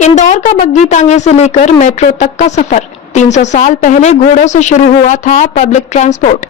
इंदौर का बग्गी तांगे से लेकर मेट्रो तक का सफर। 300 साल पहले घोड़ों से शुरू हुआ था पब्लिक ट्रांसपोर्ट।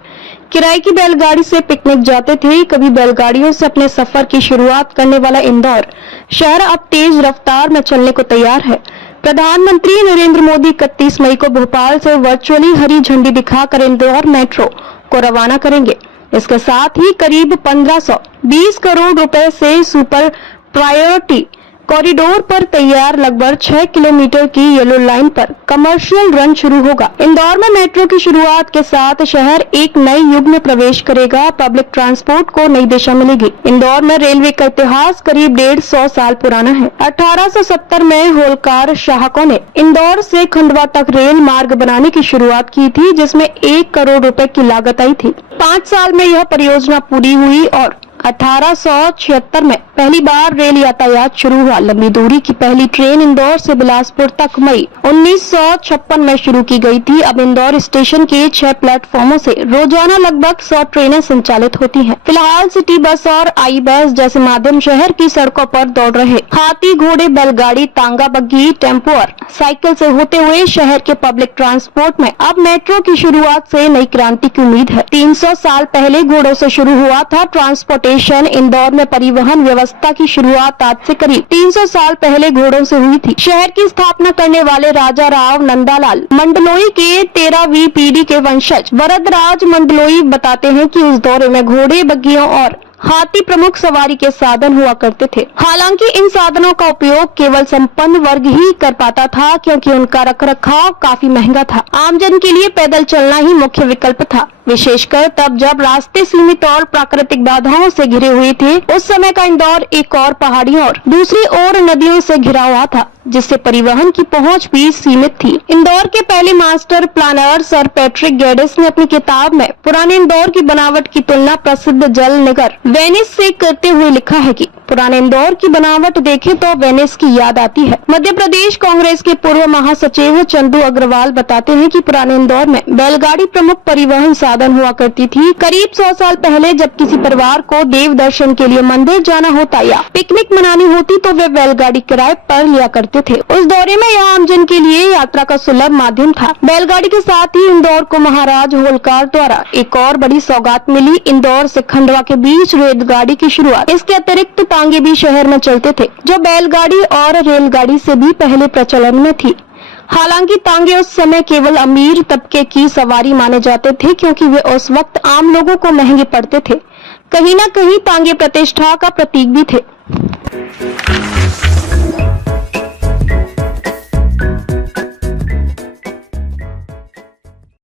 किराए की बैलगाड़ी से पिकनिक जाते थे। कभी बैलगाड़ियों से अपने सफर की शुरुआत करने वाला इंदौर शहर अब तेज रफ्तार में चलने को तैयार है। प्रधानमंत्री नरेंद्र मोदी 31 मई को भोपाल से वर्चुअली हरी झंडी दिखाकर इंदौर मेट्रो को रवाना करेंगे। इसके साथ ही करीब 1520 करोड़ रुपए से सुपर प्रायोरिटी कॉरिडोर पर तैयार लगभग 6 किलोमीटर की येलो लाइन पर कमर्शियल रन शुरू होगा। इंदौर में मेट्रो की शुरुआत के साथ शहर एक नए युग में प्रवेश करेगा। पब्लिक ट्रांसपोर्ट को नई दिशा मिलेगी। इंदौर में रेलवे का इतिहास करीब 150 साल पुराना है। 1870 में होलकार शाहकों ने इंदौर से खंडवा तक रेल मार्ग बनाने की शुरुआत की थी, जिसमें 1 करोड़ रुपए की लागत आई थी। 5 साल में यह परियोजना पूरी हुई और 1876 में पहली बार रेल यातायात शुरू हुआ। लंबी दूरी की पहली ट्रेन इंदौर से बिलासपुर तक मई 1956 में शुरू की गई थी। अब इंदौर स्टेशन के 6 प्लेटफॉर्मों से रोजाना लगभग 100 ट्रेनें संचालित होती हैं। फिलहाल सिटी बस और आई बस जैसे माध्यम शहर की सड़कों पर दौड़ रहे। हाथी, घोड़े, बैलगाड़ी, तांगा, बग्गी, टेम्पो और साइकिल से होते हुए शहर के पब्लिक ट्रांसपोर्ट में अब मेट्रो की शुरुआत से नई क्रांति की उम्मीद है। 300 साल पहले घोड़ों से शुरू हुआ था ट्रांसपोर्टेशन। इंदौर में परिवहन व्यवस्था की शुरुआत आज से करीब 300 साल पहले घोड़ों से हुई थी। शहर की स्थापना करने वाले राजा राव नंदालाल मंडलोई के 13वीं पीढ़ी के वंशज वरदराज मंडलोई बताते हैं कि उस दौर में घोड़े, बग्गियों और हाथी प्रमुख सवारी के साधन हुआ करते थे। हालांकि इन साधनों का उपयोग केवल संपन्न वर्ग ही कर पाता था, क्योंकि उनका रखरखाव काफी महंगा था। आमजन के लिए पैदल चलना ही मुख्य विकल्प था, विशेषकर तब जब रास्ते सीमित और प्राकृतिक बाधाओं से घिरे हुए थे। उस समय का इंदौर एक और पहाड़ियों और दूसरी ओर नदियों से घिरा हुआ था, जिससे परिवहन की पहुंच भी सीमित थी। इंदौर के पहले मास्टर प्लानर सर पैट्रिक गेडिस ने अपनी किताब में पुराने इंदौर की बनावट की तुलना प्रसिद्ध जल नगर वेनिस से करते हुए लिखा है कि पुराने इंदौर की बनावट देखें तो वेनिस की याद आती है। मध्य प्रदेश कांग्रेस के पूर्व महासचिव चंदू अग्रवाल बताते हैं कि पुराने इंदौर में बैलगाड़ी प्रमुख परिवहन साधन हुआ करती थी। करीब 100 साल पहले जब किसी परिवार को देव दर्शन के लिए मंदिर जाना होता या पिकनिक मनानी होती तो वे बैलगाड़ी किराए पर लिया करते थे। उस दौरे में यह आमजन के लिए यात्रा का सुलभ माध्यम था। बैलगाड़ी के साथ ही इंदौर को महाराज होलकार द्वारा एक और बड़ी सौगात मिली। इंदौर से खंडवा के बीच रेलगाड़ी की शुरुआत। इसके अतिरिक्त तांगे भी शहर में चलते थे, जो बैलगाड़ी और रेलगाड़ी से भी पहले प्रचलन में थी। हालांकि तांगे उस समय केवल अमीर तबके की सवारी माने जाते थे, क्योंकि वे उस वक्त आम लोगों को महंगे पड़ते थे। कहीं न कहीं तांगे प्रतिष्ठा का प्रतीक भी थे।